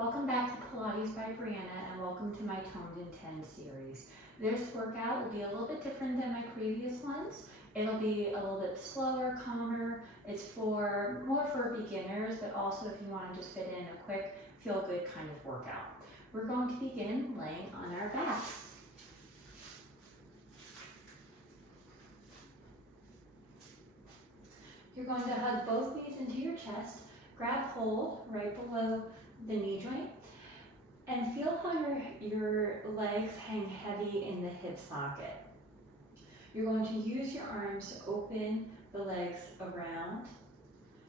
Welcome back to Pilates by Brianna and welcome to my Toned in 10 series. This workout will be a little bit different than my previous ones. It'll be a little bit slower, calmer. It's more for beginners, but also if you want to just fit in a quick, feel-good kind of workout. We're going to begin laying on our backs. You're going to hug both knees into your chest, grab hold right below the knee joint, and feel how your legs hang heavy in the hip socket. You're going to use your arms to open the legs around.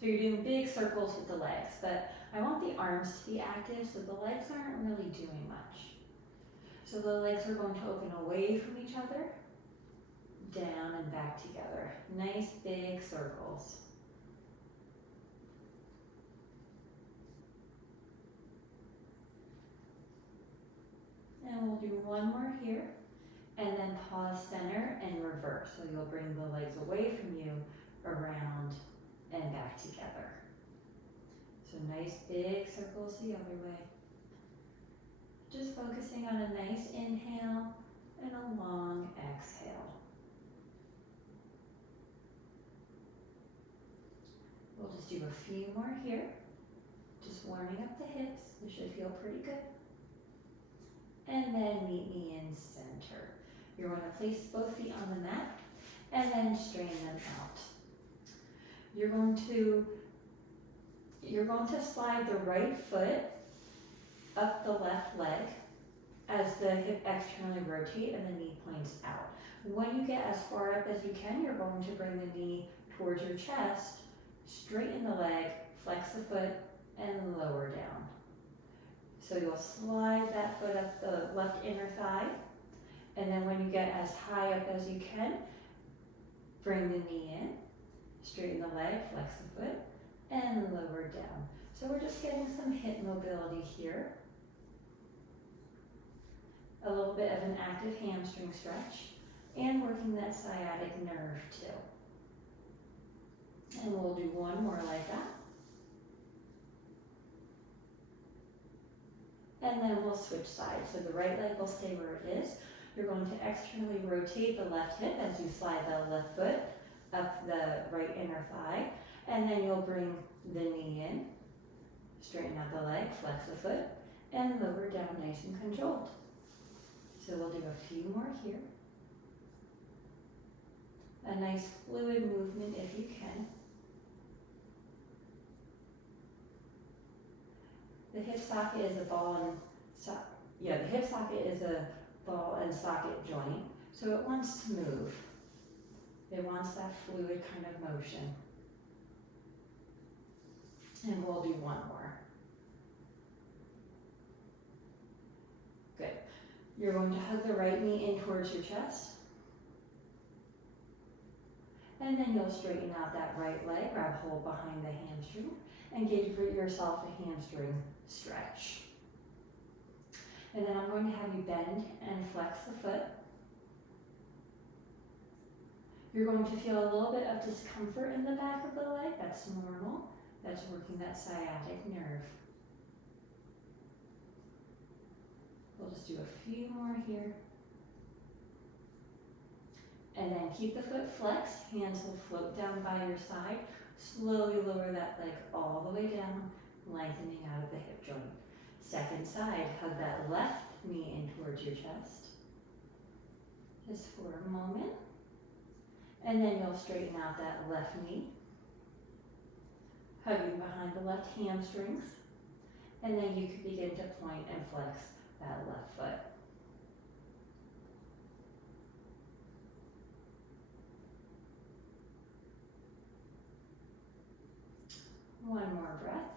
So you're doing big circles with the legs, but I want the arms to be active so the legs aren't really doing much. So the legs are going to open away from each other, down and back together. Nice big circles. And we'll do one more here, and then pause center and reverse. So you'll bring the legs away from you, around and back together. So nice big circles the other way. Just focusing on a nice inhale and a long exhale. We'll just do a few more here. Just warming up the hips. This should feel pretty good. And then meet me in center. You're going to place both feet on the mat and then straighten them out. You're going to slide the right foot up the left leg as the hip externally rotate and the knee points out. When you get as far up as you can, you're going to bring the knee towards your chest, straighten the leg, flex the foot, and lower down. So you'll slide that foot up the left inner thigh, and then when you get as high up as you can, bring the knee in, straighten the leg, flex the foot, and lower down. So we're just getting some hip mobility here. A little bit of an active hamstring stretch, and working that sciatic nerve too. And we'll do one more like that. And then we'll switch sides. So the right leg will stay where it is. You're going to externally rotate the left hip as you slide the left foot up the right inner thigh. And then you'll bring the knee in, straighten out the leg, flex the foot, and lower down nice and controlled. So we'll do a few more here. A nice fluid movement if you can. The hip socket is a ball and socket joint, so it wants to move. It wants that fluid kind of motion. And we'll do one more. Good. You're going to hug the right knee in towards your chest. And then you'll straighten out that right leg, grab hold behind the hamstring, and give yourself a hamstring stretch. And then I'm going to have you bend and flex the foot. You're going to feel a little bit of discomfort in the back of the leg. That's normal. That's working that sciatic nerve. We'll just do a few more here. And then keep the foot flexed. Hands will float down by your side. Slowly lower that leg all the way down, lengthening out of the hip joint. Second side, hug that left knee in towards your chest. Just for a moment. And then you'll straighten out that left knee. Hugging behind the left hamstrings. And then you can begin to point and flex that left foot. One more breath.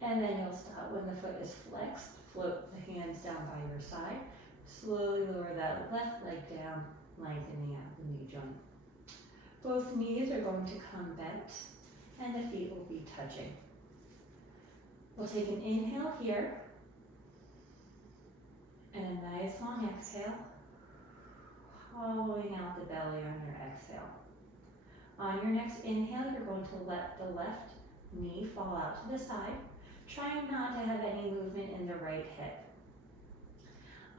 And then you'll stop when the foot is flexed. Float the hands down by your side. Slowly lower that left leg down, lengthening out the knee joint. Both knees are going to come bent, and the feet will be touching. We'll take an inhale here, and a nice long exhale, hollowing out the belly on your exhale. On your next inhale, you're going to let the left knee fall out to the side. Trying not to have any movement in the right hip.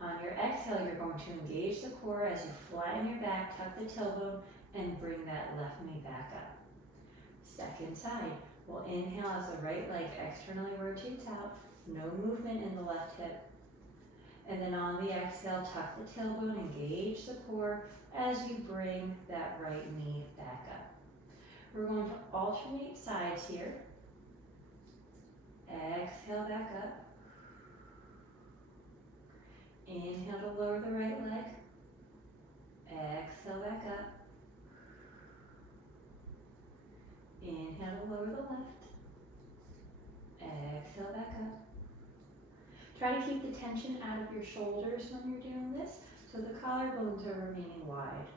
On your exhale, you're going to engage the core as you flatten your back, tuck the tailbone, and bring that left knee back up. Second side, we'll inhale as the right leg externally rotates out, no movement in the left hip. And then on the exhale, tuck the tailbone, engage the core as you bring that right knee back up. We're going to alternate sides here. Exhale back up. Inhale to lower the right leg. Exhale back up. Inhale to lower the left. Exhale back up. Try to keep the tension out of your shoulders when you're doing this, so the collarbones are remaining wide.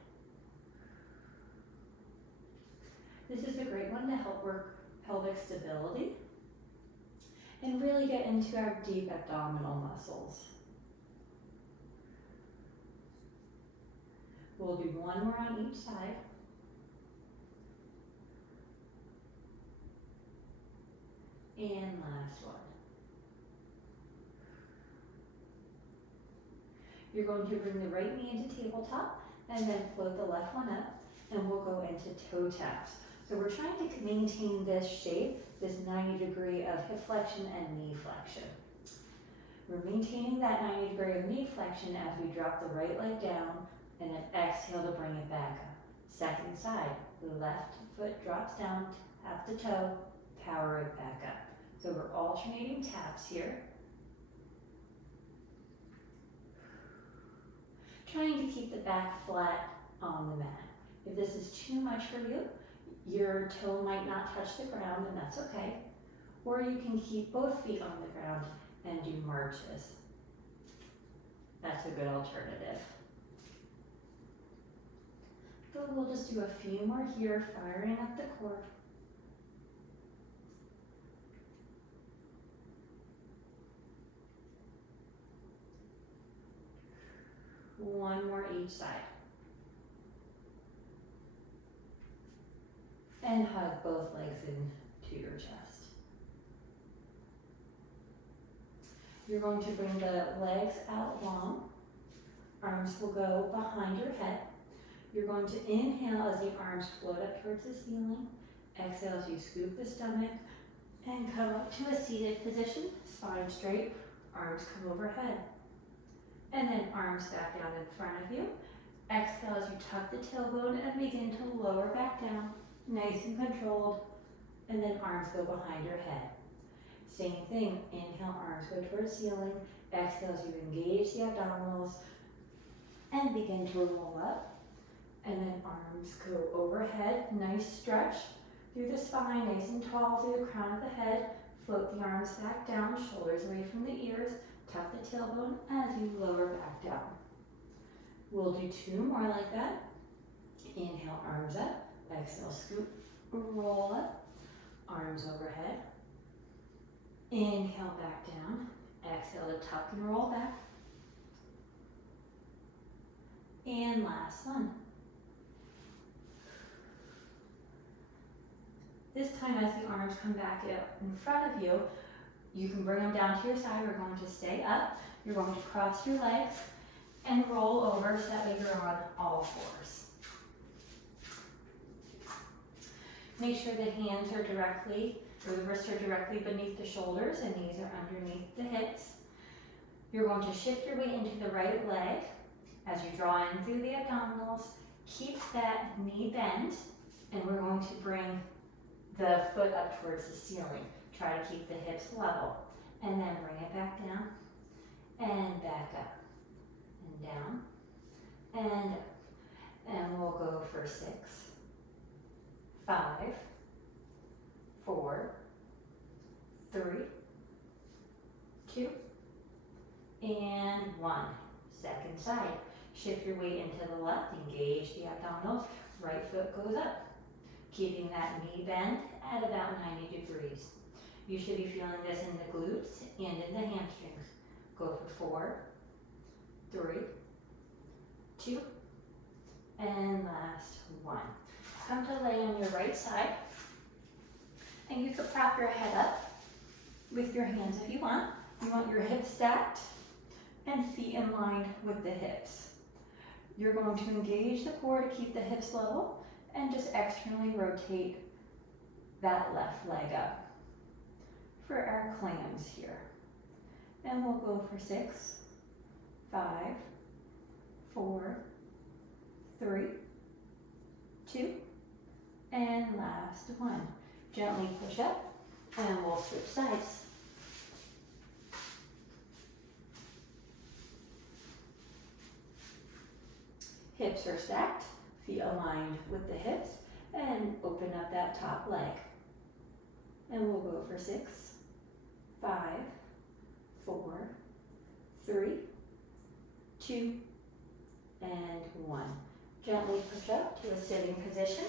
This is a great one to help work pelvic stability and really get into our deep abdominal muscles. We'll do one more on each side. And last one. You're going to bring the right knee into tabletop and then float the left one up, and we'll go into toe taps. So we're trying to maintain this shape, this 90-degree of hip flexion and knee flexion. We're maintaining that 90-degree of knee flexion as we drop the right leg down and then exhale to bring it back up. Second side, the left foot drops down, tap the toe, power it back up. So we're alternating taps here. Trying to keep the back flat on the mat. If this is too much for you, your toe might not touch the ground, and that's okay. Or you can keep both feet on the ground and do marches. That's a good alternative. But we'll just do a few more here, firing up the core. One more each side. And hug both legs into your chest. You're going to bring the legs out long. Arms will go behind your head. You're going to inhale as the arms float up towards the ceiling. Exhale as you scoop the stomach and come up to a seated position. Spine straight, arms come overhead. And then arms back down in front of you. Exhale as you tuck the tailbone and begin to lower back down, nice and controlled. And then arms go behind your head. Same thing, inhale, arms go towards ceiling. Exhale as you engage the abdominals and begin to roll up. And then arms go overhead, nice stretch through the spine, nice and tall through the crown of the head. Float the arms back down, shoulders away from the ears. Tuck the tailbone as you lower back down. We'll do two more like that. Inhale, arms up. Exhale, scoop, roll up. Arms overhead. Inhale, back down. Exhale to tuck and roll back. And last one. This time as the arms come back up in front of you, you can bring them down to your side. We're going to stay up. You're going to cross your legs and roll over so that way you're on all fours. Make sure the hands are directly, or the wrists are directly beneath the shoulders and knees are underneath the hips. You're going to shift your weight into the right leg as you draw in through the abdominals. Keep that knee bent, and we're going to bring the foot up towards the ceiling. Try to keep the hips level, and then bring it back down and back up and down and up. And we'll go for 6, 5, 4, 3, 2, and 1. Second side. Shift your weight into the left, engage the abdominals, right foot goes up. Keeping that knee bend at about 90 degrees. You should be feeling this in the glutes and in the hamstrings. Go for 4, 3, 2, and last 1. Come to lay on your right side, and you could prop your head up. with your hands if you want. You want your hips stacked and feet in line with the hips. You're going to engage the core to keep the hips level and just externally rotate that left leg up for our clams here. And we'll go for 6, 5, 4, 3, 2, and last one. Gently push up and we'll switch sides. Hips are stacked, feet aligned with the hips, and open up that top leg. And we'll go for 6, 5, 4, 3, 2, and 1. Gently push up to a sitting position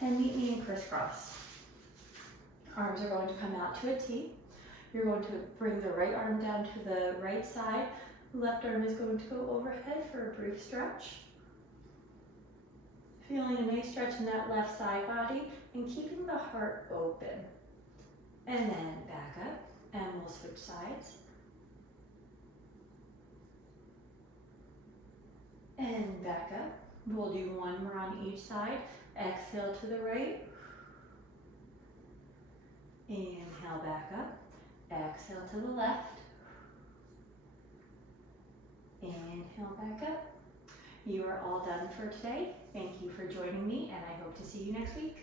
and meet me in crisscross. Arms are going to come out to a T. You're going to bring the right arm down to the right side. Left arm is going to go overhead for a brief stretch. Feeling a nice stretch in that left side body and keeping the heart open. And then back up and we'll switch sides. And back up. We'll do one more on each side. Exhale to the right. Inhale back up. Exhale to the left. Inhale back up. You are all done for today. Thank you for joining me, and I hope to see you next week.